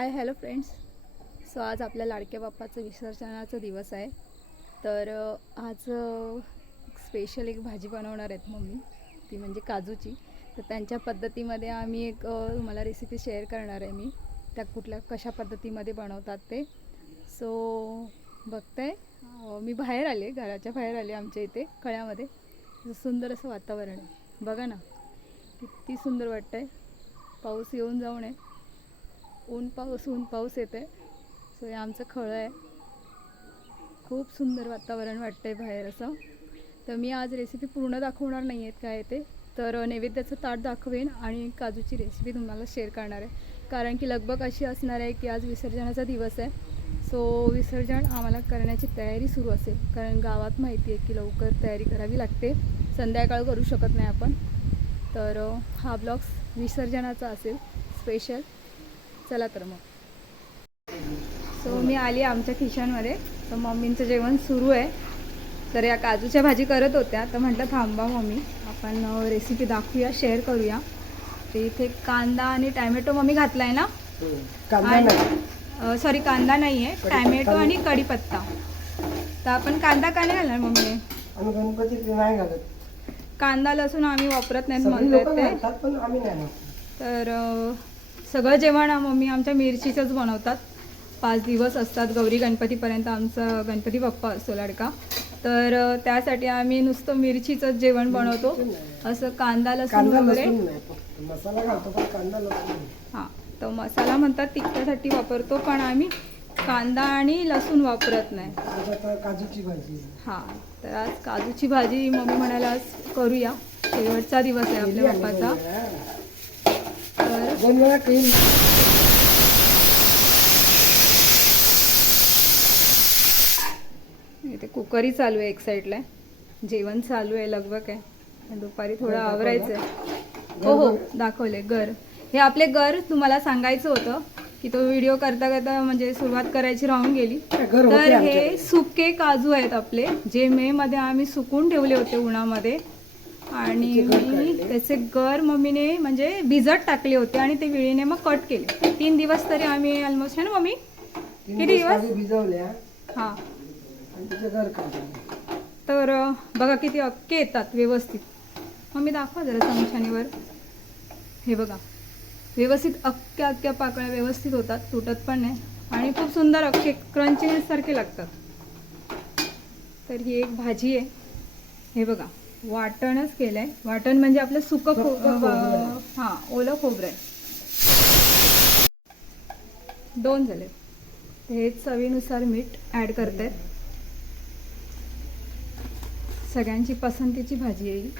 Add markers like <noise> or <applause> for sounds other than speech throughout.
Hi hello friends so आज आपल्या लाडक्या बाप्पाचं विसर्जनाचा दिवस आहे. तर आज स्पेशल एक भाजी बनवणार आहेत मम्मी. ती म्हणजे काजूची. तर त्यांच्या पद्धतीमध्ये आम्ही एक मला रेसिपी शेअर करणार आहे मी. त्या कुठल्या कशा पद्धतीमध्ये बनवतात ते. सो बघताय. मी बाहेर आले घराच्या बाहेर आले आमच्या इथे कळ्यामध्ये. सुंदर असं वातावरण आहे. बघा ना. किती सुंदर वाटतं आहे पाऊस येऊन जाऊन आहे. ऊन पाऊस ऊन पाऊस येते सो हे आमचं खळं आहे. खूप सुंदर वातावरण वाटतं आहे बाहेर असं. तर मी आज रेसिपी पूर्ण दाखवणार नाही आहेत काय ते. तर नैवेद्याचं ताट दाखवेन आणि काजूची रेसिपी तुम्हाला शेअर करणार आहे. कारण की लगबग अशी असणार आहे की आज विसर्जनाचा दिवस आहे. सो विसर्जन आम्हाला करण्याची तयारी सुरू असेल. कारण गावात माहिती आहे की लवकर तयारी करावी लागते. संध्याकाळ करू शकत नाही आपण. तर हा ब्लॉग्स विसर्जनाचा असेल. स्पेशल चला तर मग. सो मी आली आमच्या किचनमध्ये तर मम्मींचं जेवण सुरू आहे. तर या काजूच्या भाजी करत होत्या. तर म्हटलं थांबा मम्मी. आपण रेसिपी दाखवूया शेअर करूया. तर इथे कांदा आणि टॅमॅटो मम्मी घातला आहे ना? कांदा नाही. सॉरी कांदा नाही आहे टॅमॅटो आणि कढीपत्ता. तर आपण कांदा का नाही घालणार मम्मी? कांदा लसूण आम्ही वापरत नाहीत म्हणतात ते. नाही घालत. तर सगळं जेवण मम्मी आमच्या मिरचीचंच बनवतात. पाच दिवस असतात गौरी गणपतीपर्यंत आमचा गणपती बाप्पा असतो लाडका. तर त्यासाठी आम्ही नुसतं मिरचीचंच जेवण बनवतो. असं कांदा लसूण वगैरे. हां तर मसाला म्हणतात तिखटासाठी वापरतो पण आम्ही कांदा आणि लसूण वापरत नाही. काजूची भाजी. हां तर आज काजूची भाजी मम्मी म्हणाला आज करूया. शेवटचा दिवस आहे आपल्या बाप्पाचा. दोन वेळा केली इथे कुकरही चालू आहे एक साईडला. जेवण चालू आहे लगभग आहे. दुपारी थोडं आवरायचं आहे हो हो दाखवले घर. हे आपले घर तुम्हाला सांगायचं होतं की तो व्हिडिओ करता करता म्हणजे सुरुवात करायची राहून गेली. तर हे. सुके काजू आहेत आपले जे मे मध्ये आम्ही सुकून ठेवले होते उन्हामध्ये. आणि मी. त्याचे गर मम्मीने म्हणजे भिजत टाकले होते आणि ते विळीने मग कट केले. तीन दिवस तरी आम्ही ऑलमोस्ट आहे ना मम्मी? किती दिवस भिजवल्या. हां. तर बघा किती अक्के येतात व्यवस्थित. मग मी दाखवा जरा चमच्यानीवर. हे बघा. व्यवस्थित अक्क्या अक्क्या पाकळ्या व्यवस्थित होतात. तुटत पण नाही. आणि खूप सुंदर अक्के क्रंचीनेस सारखे लागतात. तर ही एक भाजी आहे. हे बघा. वाटणच केलंय. वाटण म्हणजे आपलं सुकं खोबरं. हां ओलं खोबरं. आहे दोन झाले. हे चवीनुसार मीठ ॲड करते. सगळ्यांची पसंतीची भाजी आहे ही.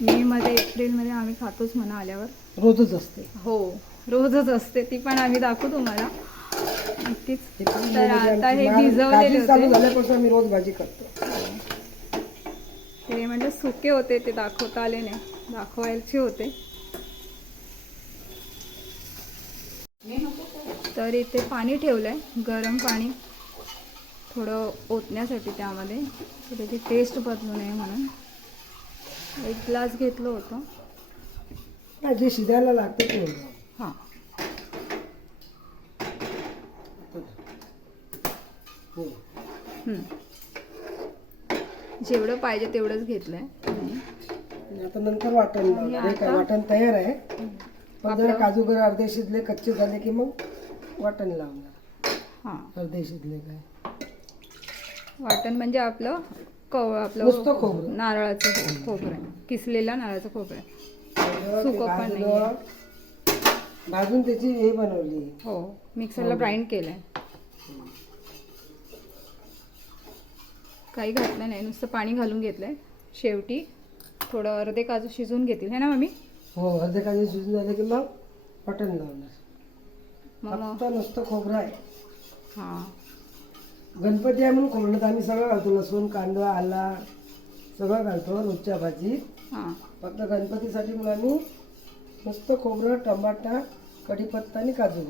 मे मध्ये एप्रिलमध्ये आम्ही खातोच म्हणा आल्यावर. रोजच असते. हो रोजच असते. ती पण आम्ही दाखवू तुम्हाला. नक्कीच. हे तर आता हे भिजवलेले होते. रोज भाजी करतो. ते म्हणजे सुके होते ते दाखवता आले नाही. दाखवायचे होते. तर इथे पाणी ठेवलंय गरम पाणी. थोडं ओतण्यासाठी त्यामध्ये. त्याची टेस्ट बदलू नये म्हणून. एक ग्लास घेतलं होतं. जे शिजायला लागतं ते. हां. हो. जेवढं पाहिजे तेवढंच घेतलंय. आता नंतर वाटण काय? वाटण तयार आहे. पण जर काजू गर अर्धे शिजले कच्चे झाले की मग वाटण लावणार. हां. अर्धे शिजले काय? वाटण म्हणजे आपलं कव आपलं नुसतं खोबरं. नारळाचं खोबरं. किसलेलं नारळाचं खोबरं. सुकं पण भाजलं. भाजून त्याची हे बनवली. हो मिक्सरला ग्राइंड केलंय. काही घातलं नाही. नुसतं पाणी घालून घेतलंय. शेवटी थोडं अर्धे काजू शिजवून घेतील. है ना मम्मी? हो अर्धे काजू शिजून झाले की मग वाटण लावणार. मग नुसतं खोबरं आहे. हां. गणपती आहे म्हणून खोबरं आम्ही सगळं घालतो. लसूण कांदा आला सगळं घालतो रोजच्या भाजीत हां. फक्त गणपतीसाठी मग आम्ही नुसतं खोबरं टमाटा कढीपत्ता आणि काजू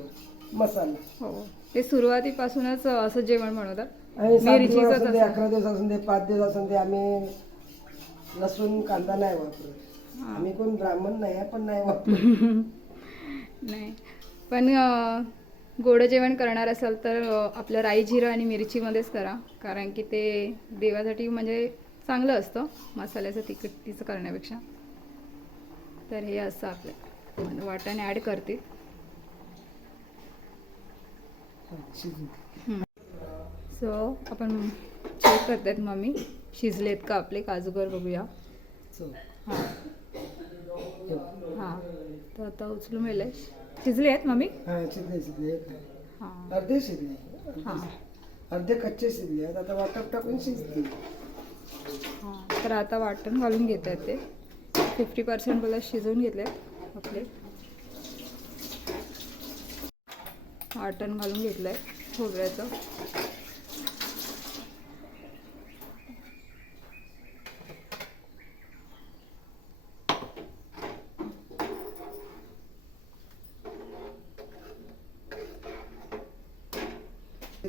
मसाला. हो. ते सुरुवातीपासूनच असं जेवण बनवतात. आणि सात मिरचीचंच दिवस दे. अकरा दिवस असून दे पाच दिवस असून दे आम्ही लसूण कांदा नाही वापरत. हां. आम्ही कोण ब्राह्मण नाही आहे पण नाही <laughs> नाही. पण अं, गोडं जेवण करणार असाल तर अं, आपलं राई जिरं आणि मिरचीमध्येच करा. कारण की ते देवासाठी म्हणजे चांगलं असतं मसाल्याचं तिखटीचं करण्यापेक्षा. तर हे असं आपलं. वाटाणे ॲड करते. सो आपण चेक करतायत मम्मी. शिजलेत का आपले काजूगर बघूया. हां. हां. तर आता उचलून मिळले शिजले आहेत मम्मी? हा शिजले शिजले. हां. अर्धे शिजले. हां. अर्धे- कच्चे शिजले. आहेत आता वाटप टाकून शिजतील. हां. तर आता वाटण घालून घेत आहेत ते. फिफ्टी पर्सेंट मला शिजवून घेतले आपले. वाटण घालून घेतलं आहे खोबऱ्याचं.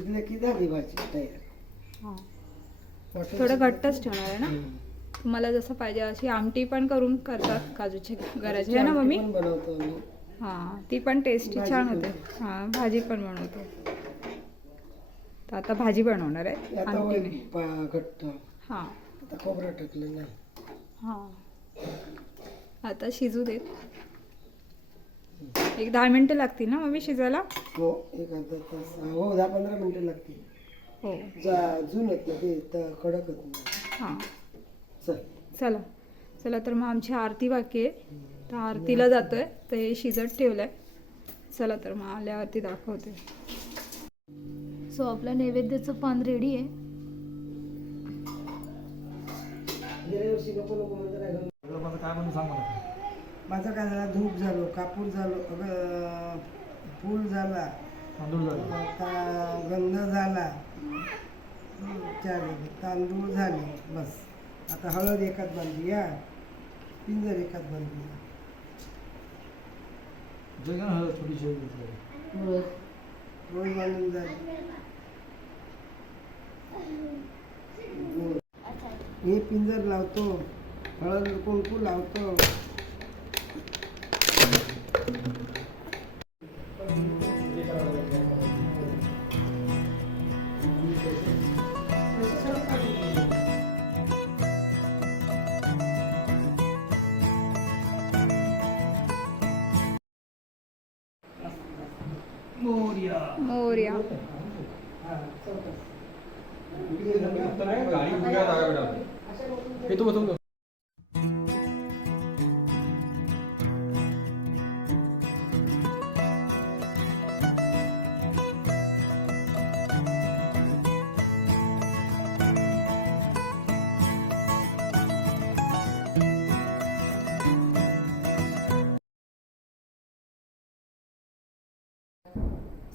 की झाली भाजी तयार. हां. थोडं घट्टच ठेवणार आहे ना. तुम्हाला जसं पाहिजे अशी आमटी पण करून करतात काजूची घराची आहे ना आमटी मम्मी? पण बनवतो आम्ही. हां ती पण टेस्टी भाजी छान पण. होते. हां भाजी पण बनवतो. तर आता भाजी बनवणार आहे आता आमटीने. होईल पा- घट्ट. हां. आता खोबरं टाकलं नाही. हां. आता शिजू देत. एक दहा मिनटं लागतील ना मम्मी शिजायला? हो एक अर्धा तास. हो दहा पंधरा मिनिटं लागतील. हो. जा अजून येत ना ते तर कडक होत नाही. हां. चल. चला. चला तर मग आमची आरती बाकी आहे. तर आरतीला जातोय तर हे शिजत ठेवलं आहे चला तर मग आल्यावरती दाखवते. सो आपलं नैवेद्याचं पान रेडी आहे. गेल्या वर्षी नको नको म्हणतं नाही गं. माझं काय झालं धूप झालो कापूर झालो अगं फूल झाला. आता गंध झाला. चार. तांदूळ झाले बस. आता हळद एकात बांधली या पिंजर एकात बांधली. रोज बांधून झाली हे पिंजर लावतो हळद कुंकू लावतो.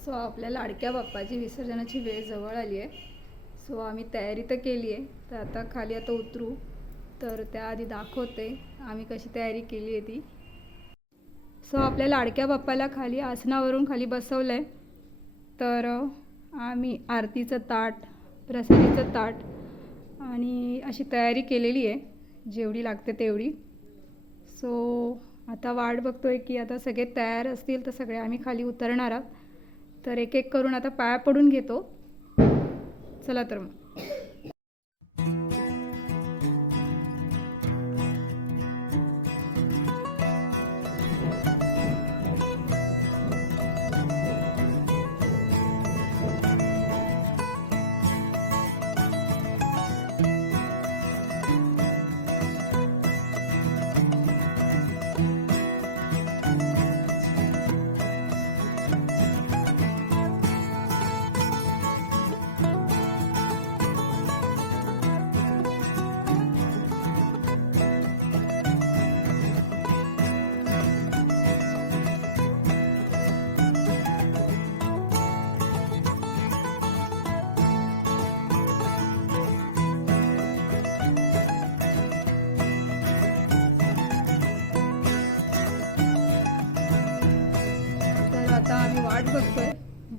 सो आपल्या लाडक्या बाप्पाची विसर्जनाची वेळ जवळ आली आहे. सो आम्ही तयारी तर केली आहे. तर आता खाली आता उतरू. तर त्याआधी दाखवते आम्ही कशी तयारी केली आहे ती. सो आपल्या लाडक्या बाप्पाला खाली आसनावरून खाली बसवलं आहे तर आम्ही आरतीचं ताट प्रसादीचं ताट आणि अशी तयारी केलेली आहे. जेवढी लागते तेवढी. सो आता वाट बघतोय की आता सगळे तयार असतील तर सगळे आम्ही खाली उतरणार आहोत. तर एक एक करून आता पाया पडून घेतो. चला तर मग.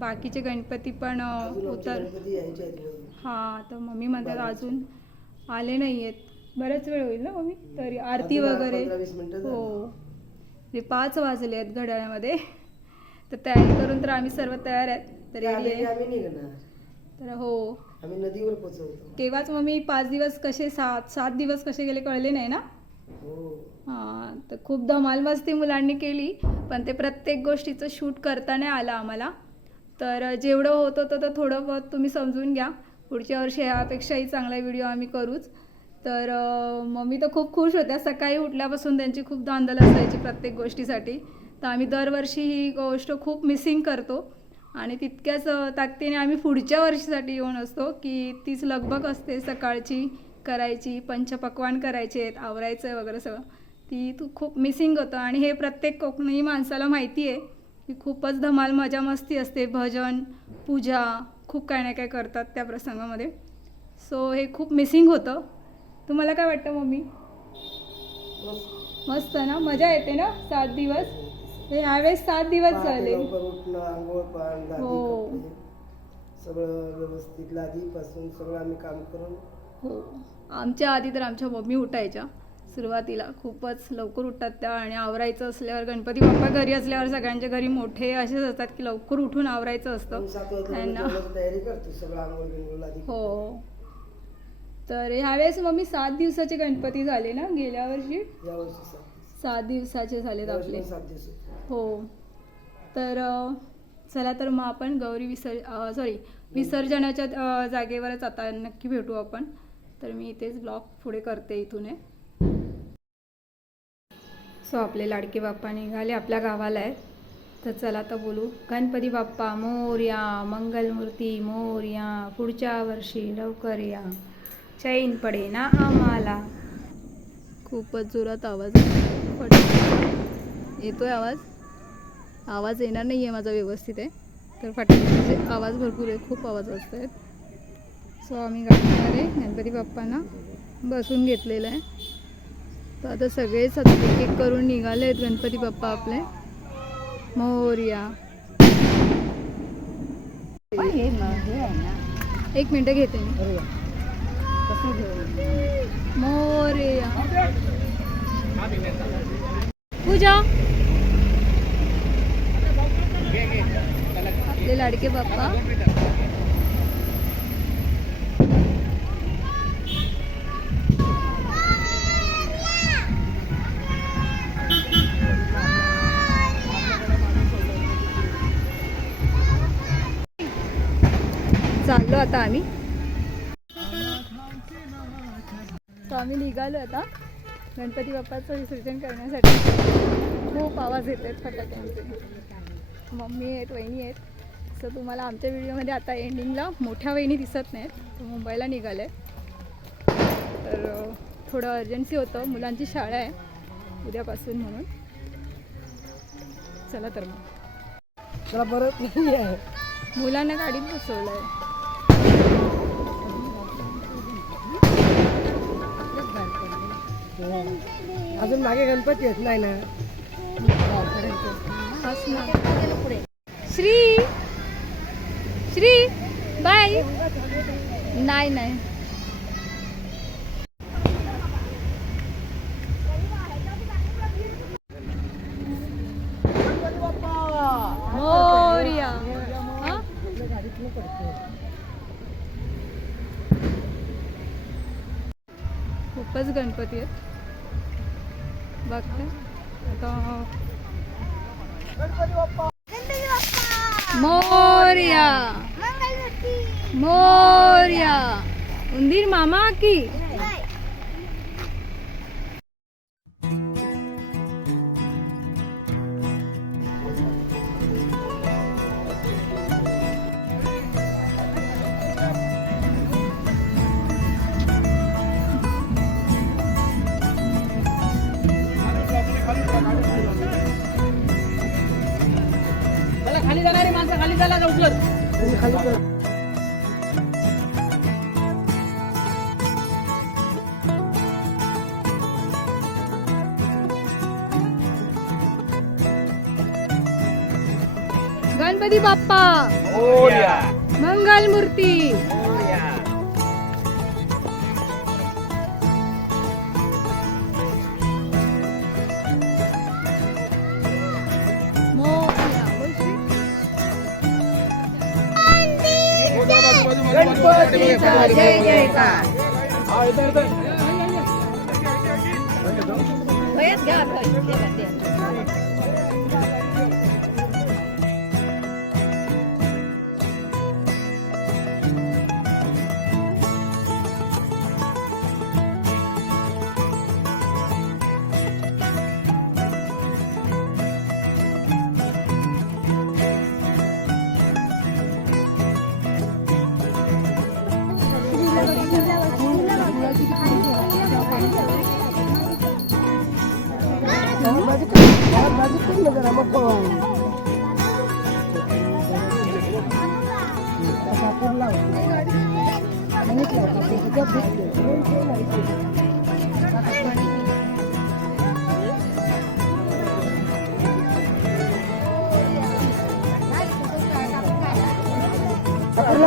बाकीचे गणपती पण उतर. हां तर मम्मी म्हणतात अजून आले नाही आहेत बरेच वेळ होईल ना मम्मी? तरी आरती वगैरे. हो. ते पाच वाजले आहेत घड्याळ्यामध्ये तर तयारी करून तर आम्ही सर्व तयार आहेत. तर रेडी आहे. तर हो. आम्ही नदीवर पोचवतो. तेव्हाच मग मी पाच दिवस कसे सात सात दिवस कसे गेले कळले नाही ना? हो. हां तर खूप धमाल मस्ती मुलांनी केली पण ते प्रत्येक गोष्टीचं शूट करता नाही आलं आम्हाला. तर जेवढं होत होतं तर थोडं बहुत तुम्ही समजून घ्या. पुढच्या वर्षी ह्यापेक्षाही चांगला व्हिडिओ आम्ही करूच. तर मम्मी तर खूप खुश होत्या. सकाळी उठल्यापासून त्यांची खूप धांदल असायची प्रत्येक गोष्टीसाठी. तर आम्ही दरवर्षी ही गोष्ट खूप मिसिंग करतो. आणि तितक्याच ताकदीने आम्ही पुढच्या वर्षीसाठी येऊन असतो की तीच लगबग असते सकाळची करायची पंचपक्वान करायचे आहेत आवरायचं आहे वगैरे सगळं. ती तू खूप मिसिंग होतं. आणि हे प्रत्येक कोकणी माणसाला माहिती आहे की खूपच धमाल मजा मस्ती असते. भजन पूजा खूप काय ना काय करतात त्या प्रसंगामध्ये. सो हे खूप मिसिंग होतं. तुम्हाला काय वाटतं मम्मी? मस्त. ना? मजा येते ना? सात दिवस? हे ह्यावेळेस सात दिवस झाले. हो. सगळं व्यवस्थित. लादीपासून सगळं आम्ही काम करून. हो. आमच्या आधी तर आमच्या मम्मी उठायच्या. सुरुवातीला खूपच लवकर उठतात त्या आणि आवरायचं असल्यावर गणपती बाप्पा घरी असल्यावर सगळ्यांच्या घरी मोठे असेच असतात की लवकर उठून आवरायचं असतं. त्यांना बिंघोळ लादी हो. तर ह्यावेळेस मम्मी सात दिवसाचे गणपती झाले ना गेल्या वर्षी? सात दिवस. सात दिवसाचे झालेत आपले. हो. तर चला तर मग आपण गौरी विसर् सॉरी विसर्जनाच्या जागेवरच आता नक्की भेटू आपण. तर मी इथेच ब्लॉग पुढे करते इथून. आहे सो आपले लाडके बाप्पा निघाले आपल्या गावाला आहेत. तर चला तर बोलू. गणपती बाप्पा मोर्या मंगलमूर्ती मोर्या पुढच्या वर्षी लवकर या. चैन पडे ना आम्हाला. खूपच जोरात आवाज येतोय. आवाज? आवाज येणार नाही आहे माझा व्यवस्थित आहे. तर फटाक्याचे आवाज भरपूर आहे खूप आवाज असत आहेत सो आम्ही गाडीमध्ये गणपती बाप्पांना बसून घेतलेलं आहे. तर आता सगळेच आता एक एक करून निघाले आहेत गणपती बाप्पा आपले. मोर्या. एक मिनटं घेते मी. मोर्या. पूजा. आपले लाडके बाप्पा. चाललो आता आम्ही. तर आम्ही निघालो आता गणपती बाप्पाचं विसर्जन करण्यासाठी. खूप आवाज येत आहेत फटाक्यांचे. मम्मी आहेत वहिनी आहेत. सो तुम्हाला आमच्या व्हिडिओमध्ये आता एंडिंगला मोठ्या वहिनी दिसत नाहीत. मुंबईला निघाले तर थोडं अर्जन्सी होतं. मुलांची शाळा आहे उद्यापासून म्हणून. चला तर मग. चला परत मुलांना गाडीत बसवलं आहे अजून मागे गणपती आहेत. नाही ना श्री. श्री बाय. नाही नाही. खूपच गणपती आहेत. बघते. आता मोर्या. मोर्या. उंदीर मामा की. Ganpati Bappa. Oh ya. Mangal Murti. Oh ya. Ganpati Jai ayo, ayo, ayo, ayo, ayo, Ayo, ayo, ayo. Ayo, ayo, ayo. Ayo, ayo, ayo.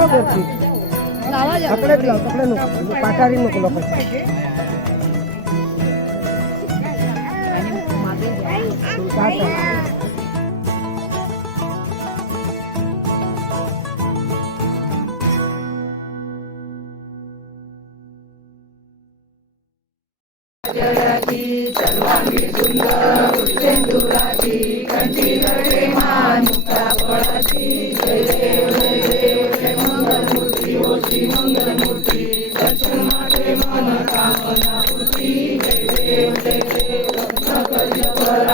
लावा जाऊ. कपड्यात लाव कपडे नको पाठारी नको लोक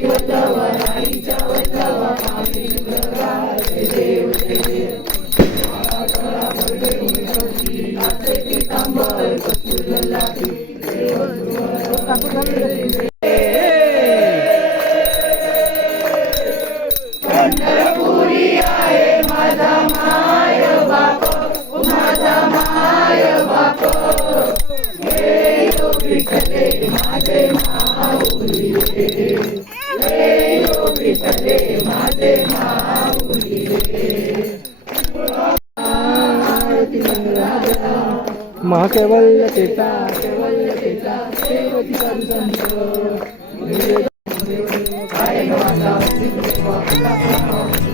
ಯುದ್ಧವರಾಗಿ महाकैवल्यतेचा केवलतेचा देवती संत काय माझा मागे लावायचं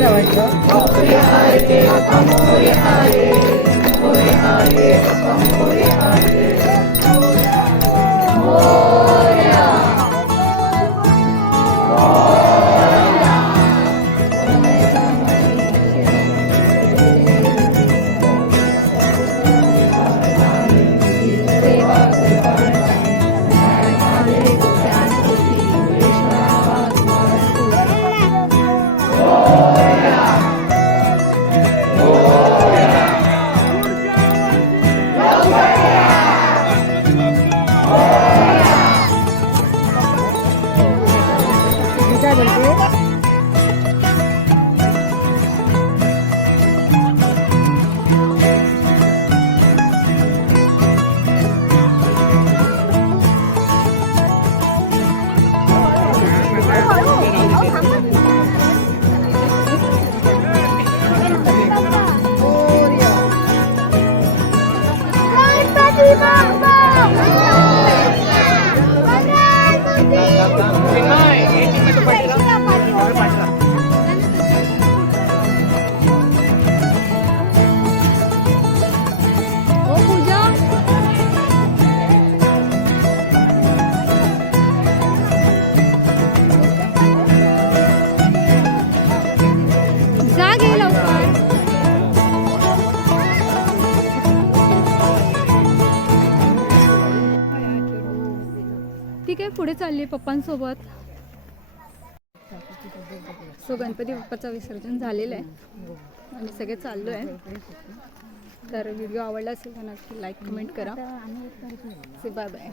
लवकर 不。पुढे चालली पप्पांसोबत. सो गणपती बाप्पाचं विसर्जन झालेलं आहे. आम्ही सगळे चाललो आहे. तर व्हिडिओ आवडला असेल तर नक्की लाईक कमेंट करा. Bye bye